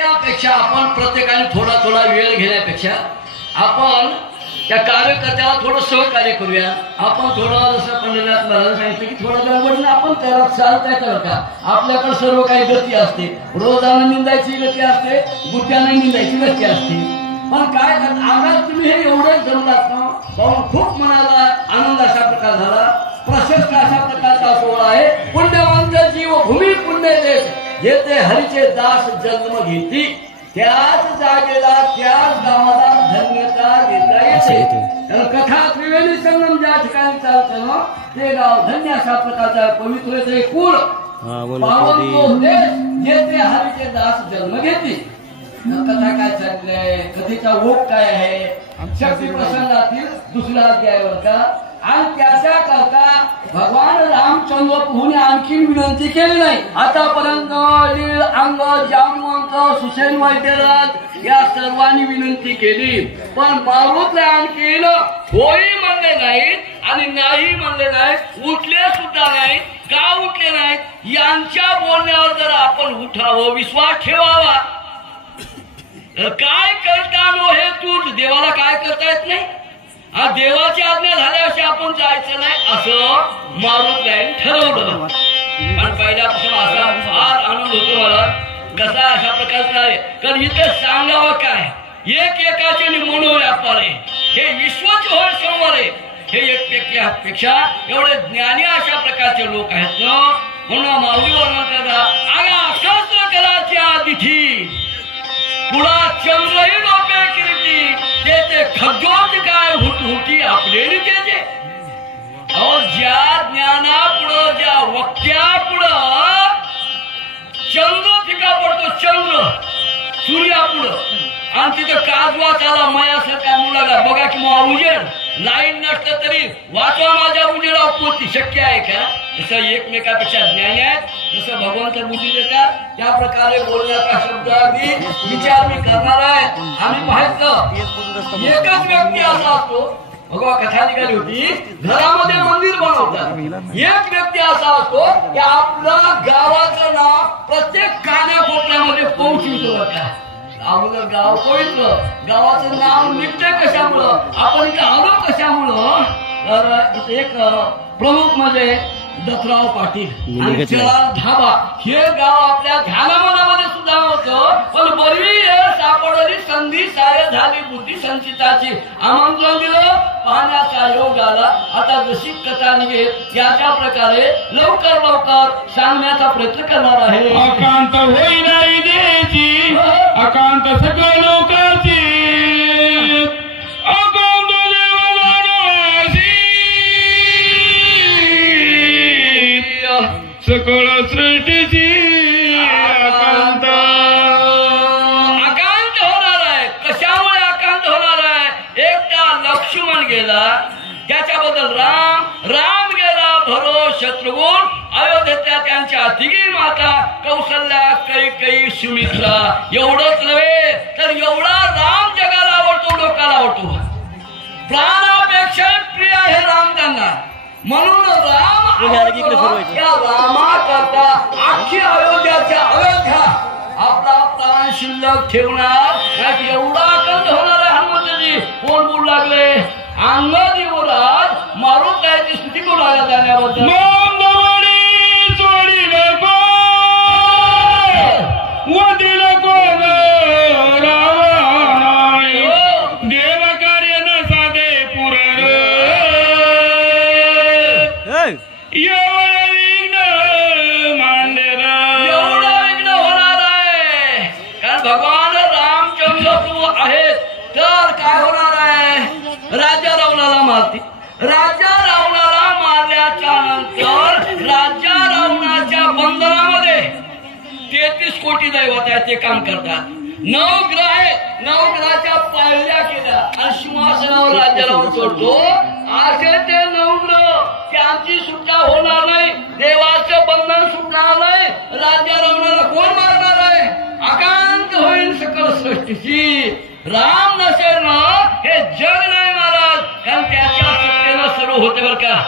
त्यापेक्षा आपण प्रत्येकाने थोडा थोडा वेळ घेण्यापेक्षा आपण त्या कार्यकर्त्याला थोडं सहकार्य करूया. आपण थोडं जसं पंढरीनाथ महाराज सांगितलं की थोडं गडबडीने आपण त्याला चालता का आपल्याकडे सर्व काही गती असते. रोजानं निंदायची गती असते, गुट्यानं निंदायची गती असते. पण काय आज तुम्ही हे एवढंच जमलात ना पाहून खूप मनाला आनंद अशा प्रकार झाला. प्रशस्त अशा प्रकारचा सोहळा आहे. पुण्यवंत जीव भूमी पुण्य देश येथे हरीचे दास जन्म घेती त्याच जागेला त्याच गावाला धन्यता देता येते. कारण कथा त्रिवेणी संगम ज्या ठिकाणी चालतं ना ते गाव धन्य अशा प्रकारचा पवित्र कुळ पावन तो देश जेथे हरीचे दास जन्म घेते. कथा काय चाललंय, कथेचा ओघ काय आहे, शक्ती प्रसंगातील दुसरा अध्यायावर का. आणि त्याच्या करता भगवान रामचंद्र आणखी विनंती केली नाही. आतापर्यंत लीळ अंग जामवंत सुसेन वैद्यराज या सर्वांनी विनंती केली पण मारुतला आणखी होई म्हणले नाहीत आणि नाही म्हणले नाहीत, उठले सुद्धा नाहीत, का उठले नाहीत. यांच्या बोलण्यावर जर आपण उठावं, विश्वास ठेवावा. काय करता हे तू देवाला काय करता येत नाही. देवाची आज्ञा झाल्याशिवाय आपण जायचं नाही असं मारुतरायाने ठरवलं. पण पहिल्यापासून असा फार आनंद होतो मला. कसा अशा प्रकारचा आहे कारण इथं सांगावं काय एक एकाचे मनोरे व्यापार आहे. हे विश्वच होय समोर आहे. हे एकपेक्षा एवढे ज्ञानी अशा प्रकारचे लोक आहेत ना. म्हणून माऊलीवर म्हणतात शास्त्र कलाच्या तिथी पुढा चंद्रही लोपे कीर्ती ते खज्जोत काय हुटहुटी आपले त्याचे. अहो ज्या ज्ञानापुढं ज्या वक्त्यापुढं चंद्र फिका पडतो, चंद्र सूर्यापुढं. आणि तिथं काजवा चाला मायासारखा मुलाला बघा की मग उजेड लाईन नसतं तरी वाचवा माझ्या उजेडा पोती शक्य आहे का. तसं एकमेकापेक्षा ज्ञानी आहेत. जसं भगवंत बुद्धी देतात त्या प्रकारे बोलण्याचा शब्द अगदी विचार मी करणार आहे. आम्ही पाहिलं एकच व्यक्ती असा असतो. भगवा कथा निघाली होती घरामध्ये मंदिर बनवतात. एक व्यक्ती असा असतो की आपलं गावाचं नाव प्रत्येक कानाकोपऱ्यामध्ये पोहोचवितो. अगोदर गाव पवित्र, गावाचं नाव निघतंय कशामुळं, आपण इथं आलो कशामुळं. तर एक प्रमुख म्हणजे दत्तराव पाटील आणि धाबा हे गाव आपल्या ध्यानामनामध्ये सुद्धा होतं. पण बरी सापडली संधी सारे झाली बुद्धी संचिताची. आमंत्रण दिलं, पाहण्याचा योग आला. आता जशी कथा निघेल याच्या प्रकारे लवकर लवकर सांगण्याचा प्रयत्न करणार आहे. अकांत होईना देची अकांत सगळ्या लोकांची अकांत सकळ सृष्टीची अकांत अकांत होणार आहे. कशामुळे अकांत होणार आहे. एकटा लक्ष्मण गेला त्याच्याबद्दल राम गेला भरो शत्रुघ्न अयोध्येतल्या त्यांच्या तिघी माता कौशल्या कैकेयी सुमित्रा. एवढंच नव्हे तर एवढा राम जगाला आवडतो, लोकांना आवडतो. प्राणापेक्षा प्रिय आहे राम त्यांना. म्हणून रामाकरता अख्खी अयोध्या आपला प्राण शिल्लक ठेवणार. एवढा आनंद होणार आहे हनुमंतजी. कोण बोलू लागले अंगद युवराज मारुतरायाची स्तुती करू लागला जाण्याबद्दल. देव कार्य न साधे पुरण एवढं विघ्न मांडेर एवढं विघ्न होणार आहे. कारण भगवान रामचंद्र प्रभू आहेत. तर काय होणार आहे. राजा रावणाला मारते. राजा रावणाला मारल्याच्या नंतर राजा रावणाच्या बंधनामध्ये 33 कोटी दैवत आहेत. ते काम करतात. 9 ग्रह आहेत. 9 ग्रहाच्या पायऱ्या केल्या आणि सिंहासनावर राज्याला सोडतो. असे ते 9 ग्रह त्यांची सुटका होणार नाही. देवाचं बंधन सुटणार नाही. राज्या रावणाला कोण मारणार आहे. अकांत होईल सकल सृष्टीची. राम नसेल ना हे जग नाही महाराज. कारण त्याच्या सत्तेनं सर्व होते बरं का.